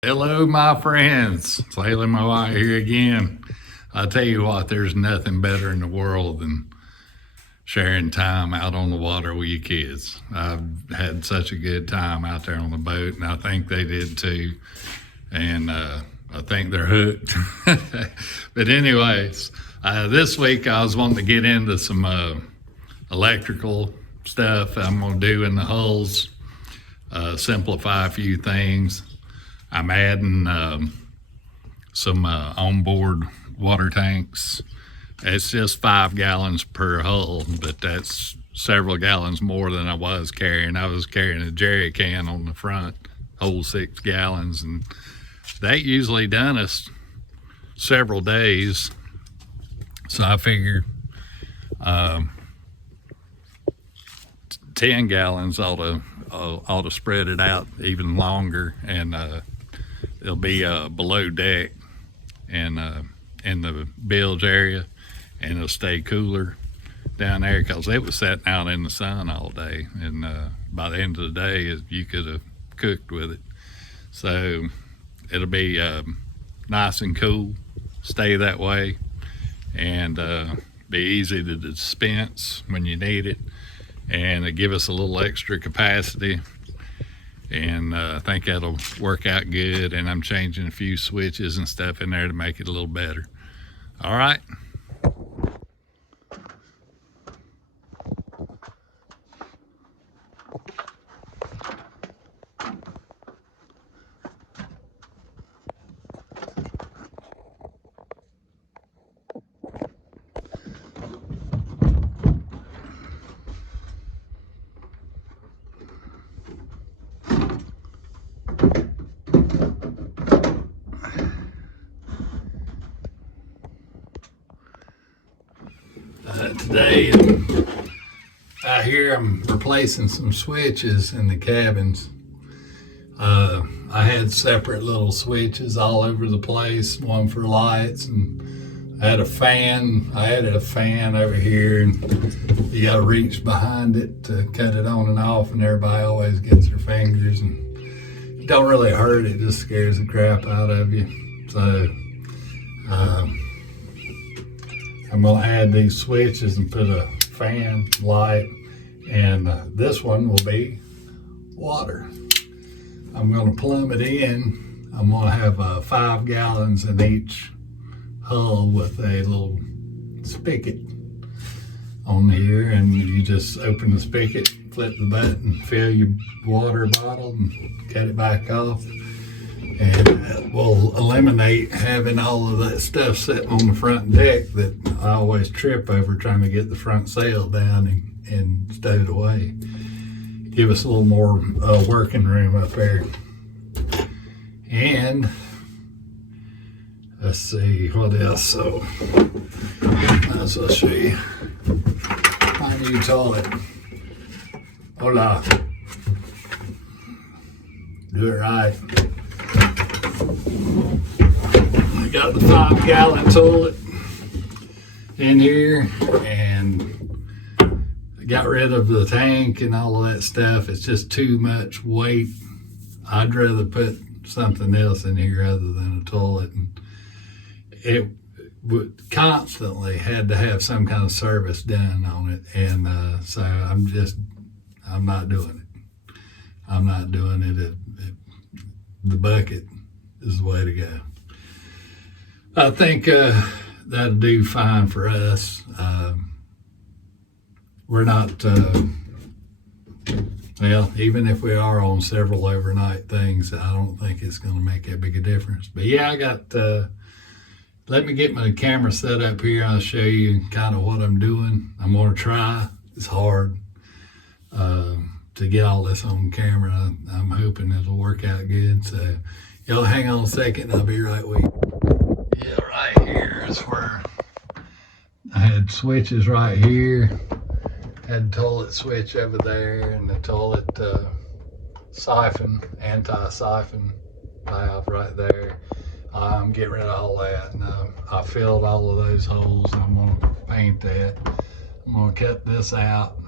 Hello, my friends. Sailing my White here again. I tell you what, there's nothing better in the world than sharing time out on the water with your kids. I've had such a good time out there on the boat, and I think they did too. And I think they're hooked. But anyways, this week I was wanting to get into some electrical stuff I'm going to do in the hulls, simplify a few things. I'm adding some onboard water tanks. It's just 5 gallons per hull, but that's several gallons more than I was carrying. I was carrying a jerry can on the front, hold 6 gallons, and that usually done us several days. So I figured 10 gallons ought to spread it out even longer, and it'll be below deck and in the bilge area, and it'll stay cooler down there because it was sitting out in the sun all day, and by the end of the day you could have cooked with it. So it'll be nice and cool, stay that way, and be easy to dispense when you need it, and it give us a little extra capacity. And I think that'll work out good, and I'm changing a few switches and stuff in there to make it a little better. All right. Today out here I'm replacing some switches in the cabins. I had separate little switches all over the place, one for lights, and I had a fan. I added a fan over here, and you gotta reach behind it to cut it on and off, and everybody always gets their fingers, and it don't really hurt, it just scares the crap out of you. So I'm gonna add these switches and put a fan, light, and this one will be water. I'm gonna plumb it in. I'm gonna have 5 gallons in each hull with a little spigot on here, and you just open the spigot, flip the button, fill your water bottle, and cut it back off. And it will eliminate having all of that stuff sitting on the front deck that I always trip over trying to get the front sail down and stowed away. Give us a little more working room up there. And let's see what else. So might as well show you my new toilet. Hola. Do it right. I got the 5-gallon toilet in here, and I got rid of the tank and all of that stuff. It's just too much weight. I'd rather put something else in here other than a toilet. And it would constantly had to have some kind of service done on it, and so I'm not doing it. I'm not doing it. The bucket is the way to go. I think that'll do fine for us. We're not, well, even if we are on several overnight things, I don't think it's going to make that big a difference. But yeah, I got, let me get my camera set up here. I'll show you kind of what I'm doing. I'm going to try. It's hard to get all this on camera. I'm hoping it'll work out good. So y'all hang on a second. I'll be right with you. Yeah, right here is where I had switches right here. Had the toilet switch over there, and the toilet siphon, anti-siphon valve right there. I'm getting rid of all that, and I filled all of those holes, and I'm gonna paint that. I'm gonna cut this out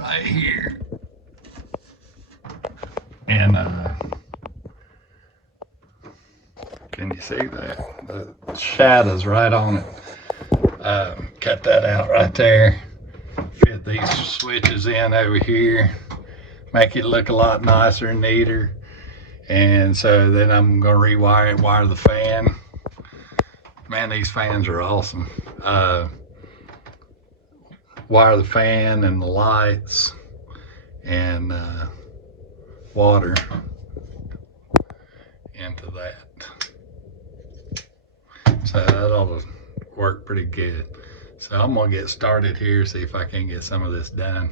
right here. And can you see that? The shadow's right on it. Cut that out right there. Fit these switches in over here. Make it look a lot nicer and neater. And so then I'm gonna rewire it, wire the fan. Man, these fans are awesome. Wire the fan and the lights and water into that. So that ought to work pretty good. So I'm gonna get started here, see if I can get some of this done.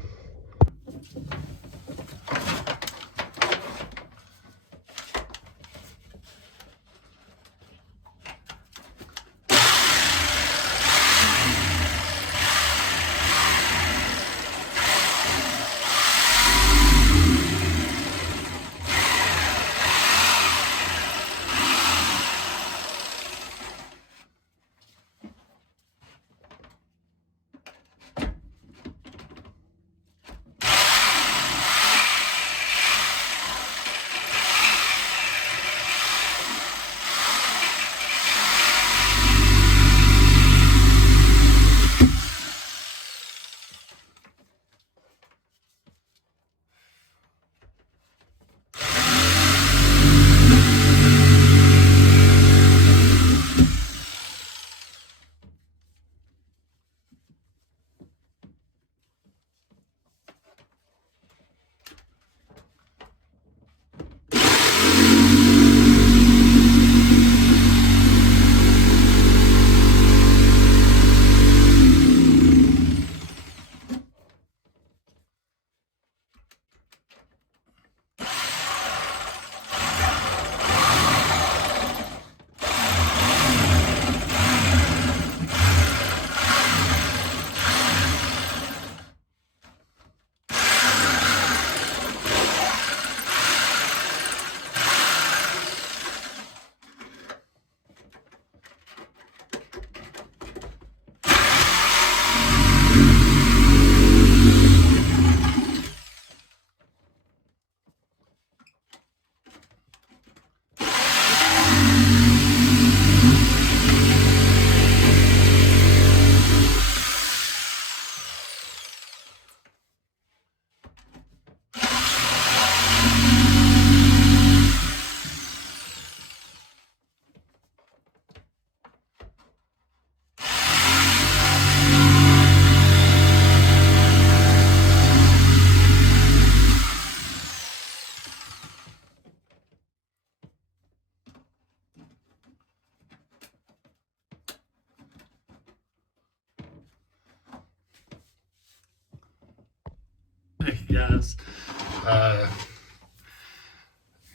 guys.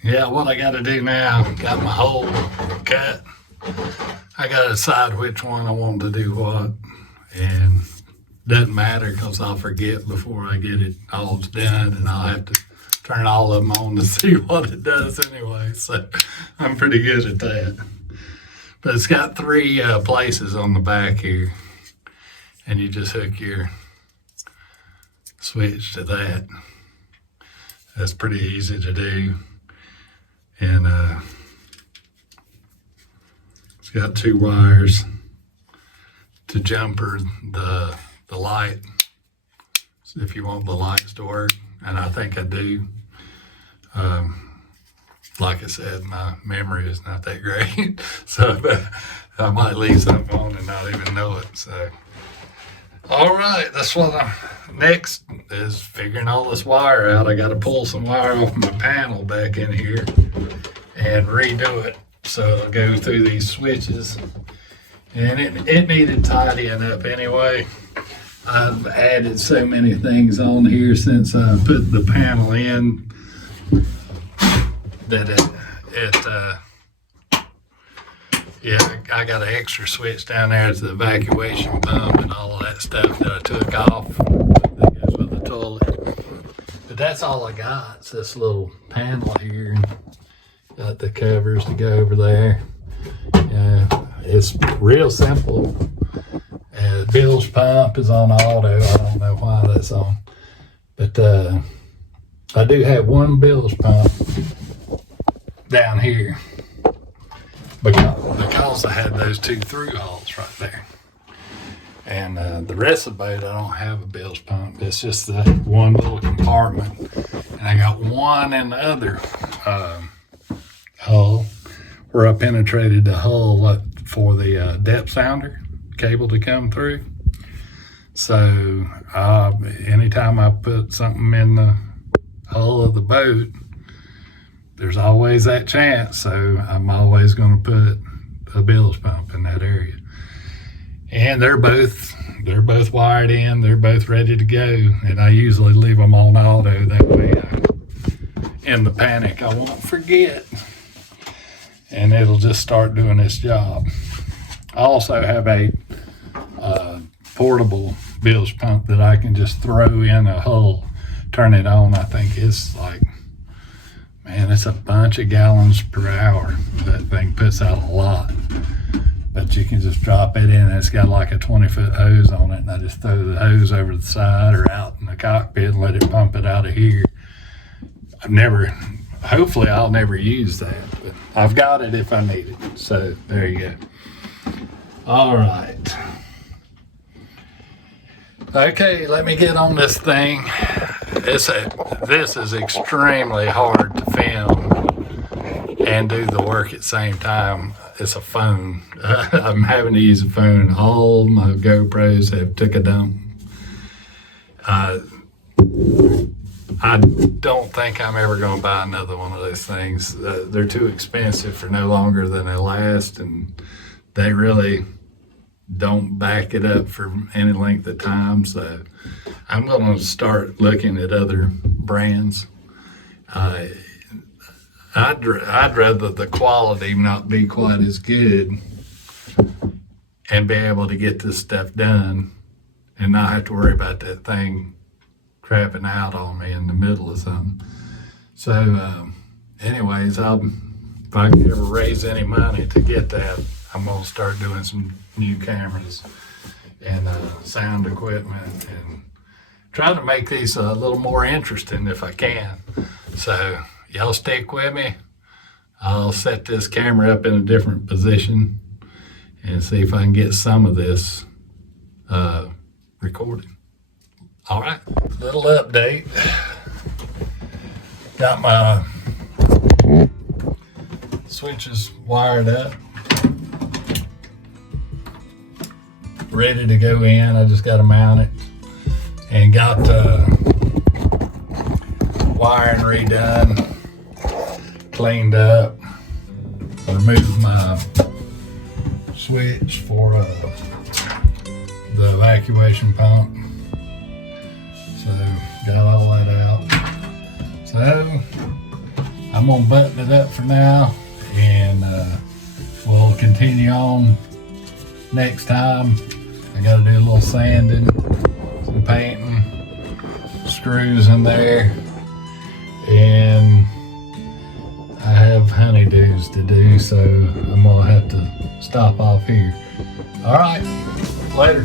Yeah, what I got to do now, got my hole cut. I got to decide which one I want to do what. And doesn't matter because I'll forget before I get it all done, and I'll have to turn all of them on to see what it does anyway. So I'm pretty good at that. But it's got three places on the back here, and you just hook your switch to that. That's pretty easy to do. And it's got two wires to jumper the light, so if you want the lights to work, and I think I do. Like I said, my memory is not that great, so I might leave something on and not even know it. So, all right, that's what next is figuring all this wire out. I got to pull some wire off my panel back in here and redo it, so it'll go through these switches. And it needed tidying up anyway. I've added so many things on here since I put the panel in that yeah, I got an extra switch down there to the evacuation pump and all of that stuff that I took off that goes with the toilet. But that's all I got. It's this little panel here. Got the covers to go over there. It's real simple. Bilge pump is on auto. I don't know why that's on. But I do have one bilge pump down here because I had those two through holes right there. And the rest of the boat, I don't have a bilge pump. It's just the one little compartment. And I got one in the other hull where I penetrated the hull for the depth sounder cable to come through. So anytime I put something in the hull of the boat, there's always that chance. So I'm always going to put a bilge pump in that area. And they're both wired in. They're both ready to go. And I usually leave them on auto. That way, in the panic, I won't forget. And it'll just start doing its job. I also have a portable bilge pump that I can just throw in a hull, turn it on. I think it's like, man, it's a bunch of gallons per hour. That thing puts out a lot. But you can just drop it in, and it's got like a 20-foot hose on it, and I just throw the hose over the side or out in the cockpit and let it pump it out of here. Hopefully I'll never use that, but I've got it if I need it. So there you go. All right. Okay, let me get on this thing. This is extremely hard to film and do the work at the same time. It's a phone. I'm having to use a phone. All my GoPros have took a dump. I don't think I'm ever going to buy another one of those things. They're too expensive for no longer than they last, and they really don't back it up for any length of time. So I'm going to start looking at other brands. I'd rather the quality not be quite as good and be able to get this stuff done and not have to worry about that thing crapping out on me in the middle of something. So anyways, if I can ever raise any money to get that, I'm going to start doing some new cameras and sound equipment and try to make these a little more interesting if I can. So y'all stick with me. I'll set this camera up in a different position and see if I can get some of this recorded. All right, little update. Got my switches wired up, ready to go in. I just got to mount it and got wiring redone, cleaned up, removed my switch for the evacuation pump. So got all that out. So I'm gonna button it up for now, and we'll continue on next time. I gotta do a little sanding, some painting, screws in there, and I have honeydews to do, so I'm gonna have to stop off here. All right, later.